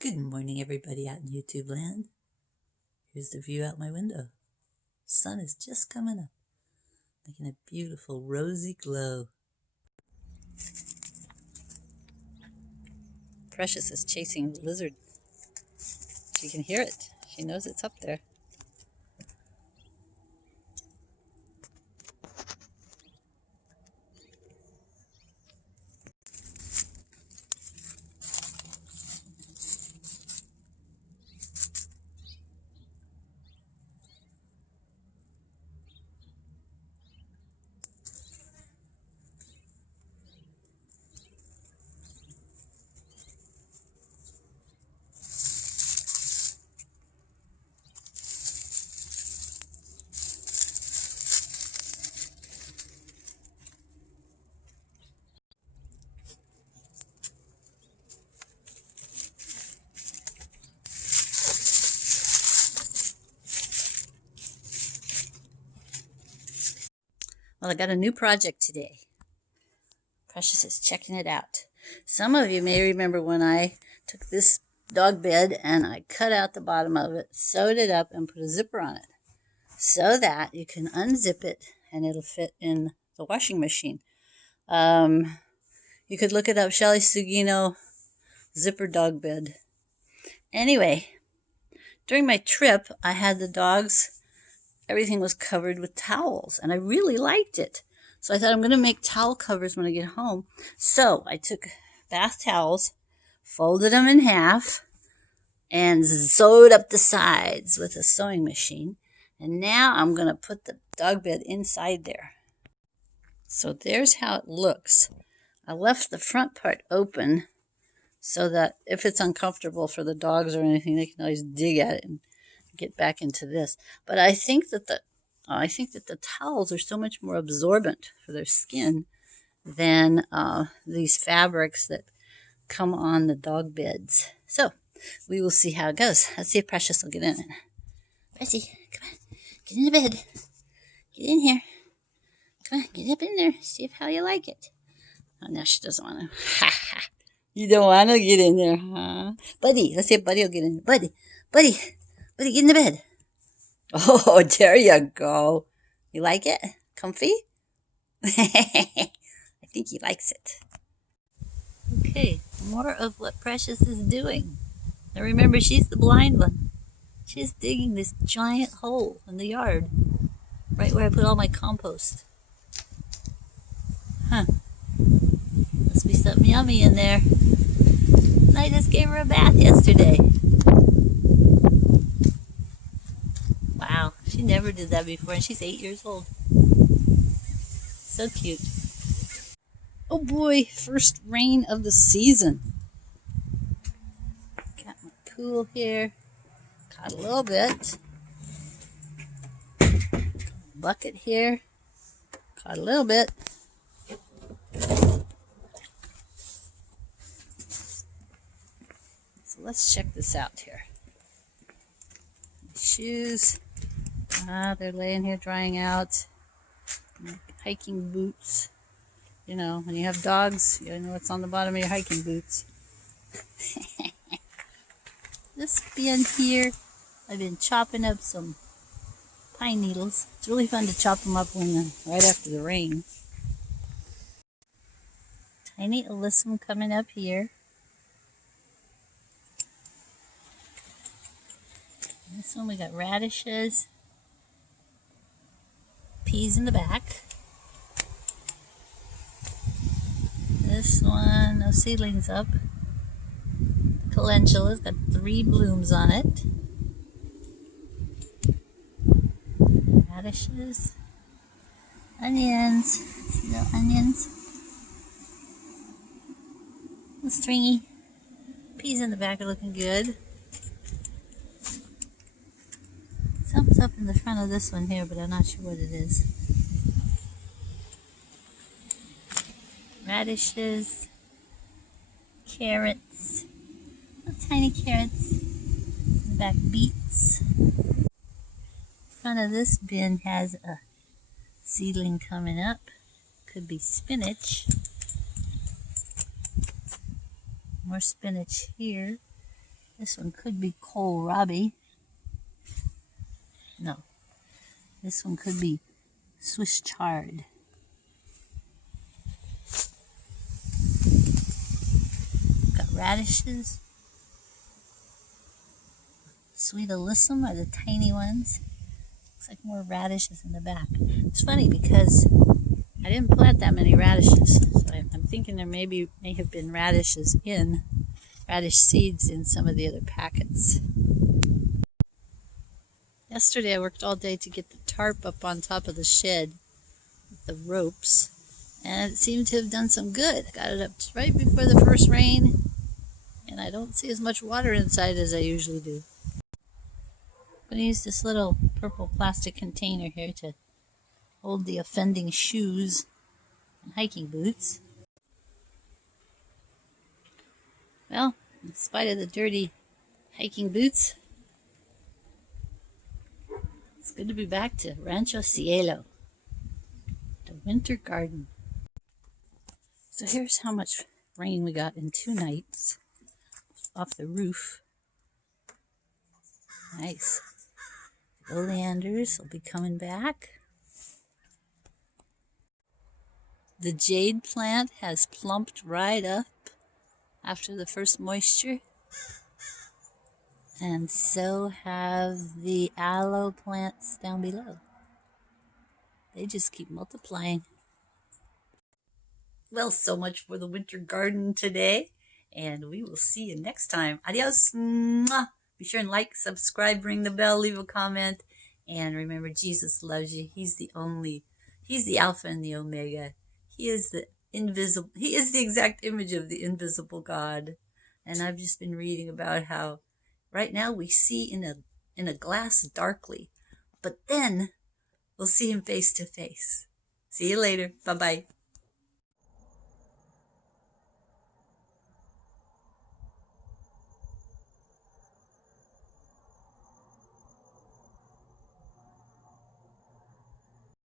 Good morning, everybody out in YouTube land. Here's the view out my window. Sun is just coming up, making a beautiful rosy glow. Precious is chasing the lizard. She can hear it. She knows it's up there. Well, I got a new project today. Precious is checking it out. Some of you may remember when I took this dog bed and I cut out the bottom of it, sewed it up, and put a zipper on it so that you can unzip it and it'll fit in the washing machine. You could look it up, Shelly Sugino zipper dog bed. Anyway, during my trip, I had the dogs. Everything was covered with towels, and I really liked it. So I thought I'm going to make towel covers when I get home. So I took bath towels, folded them in half, and sewed up the sides with a sewing machine. And now I'm going to put the dog bed inside there. So there's how it looks. I left the front part open so that if it's uncomfortable for the dogs or anything, they can always dig at it and get back into this. But I think that the towels are so much more absorbent for their skin than these fabrics that come on the dog beds. So we will see how it goes. Let's see if Precious will get in it. Pressy, come on, get in the bed. Get in here. Come on, get up in there. See how you like it. Oh, now she doesn't want to. Ha ha. You don't want to get in there, huh? Buddy, let's see if Buddy will get in there. Buddy, get in the bed. Oh, there you go. You like it? Comfy? I think he likes it. Okay, more of what Precious is doing. Now remember, she's the blind one. She's digging this giant hole in the yard, right where I put all my compost. Huh. Must be something yummy in there. And I just gave her a bath yesterday. Wow, she never did that before, and she's 8 years old. So cute. Oh boy, first rain of the season. Got my pool here. Caught a little bit. Bucket here. Caught a little bit. So let's check this out here. Shoes. They're laying here drying out. Hiking boots. You know, when you have dogs, you know what's on the bottom of your hiking boots. This bin here, I've been chopping up some pine needles. It's really fun to chop them up right after the rain. Tiny alyssum coming up here. This one we got radishes. Peas in the back. This one, no seedlings up. Calendula's got 3 blooms on it. Radishes. Onions. See the onions? The stringy. Peas in the back are looking good. Something's up in the front of this one here, but I'm not sure what it is. Radishes, carrots, little tiny carrots, in the back beets. Front of this bin has a seedling coming up. Could be spinach. More spinach here. This one could be kohlrabi. No. This one could be Swiss chard. Got radishes. Sweet alyssum are the tiny ones. Looks like more radishes in the back. It's funny because I didn't plant that many radishes, so I'm thinking there may have been radish seeds in some of the other packets. Yesterday I worked all day to get the tarp up on top of the shed with the ropes, and it seemed to have done some good. I got it up right before the first rain, and I don't see as much water inside as I usually do. I'm going to use this little purple plastic container here to hold the offending shoes and hiking boots. Well, in spite of the dirty hiking boots, it's good to be back to Rancho Cielo, the winter garden. So here's how much rain we got in 2 nights off the roof. Nice. The oleanders will be coming back. The jade plant has plumped right up after the first moisture. And so have the aloe plants down below. They just keep multiplying. Well, so much for the winter garden today. And we will see you next time. Adios. Mwah. Be sure and like, subscribe, ring the bell, leave a comment. And remember, Jesus loves you. He's the Alpha and the Omega. He is the exact image of the invisible God. And I've just been reading about how right now we see in a glass darkly, but then we'll see him face to face. See you later. Bye-bye.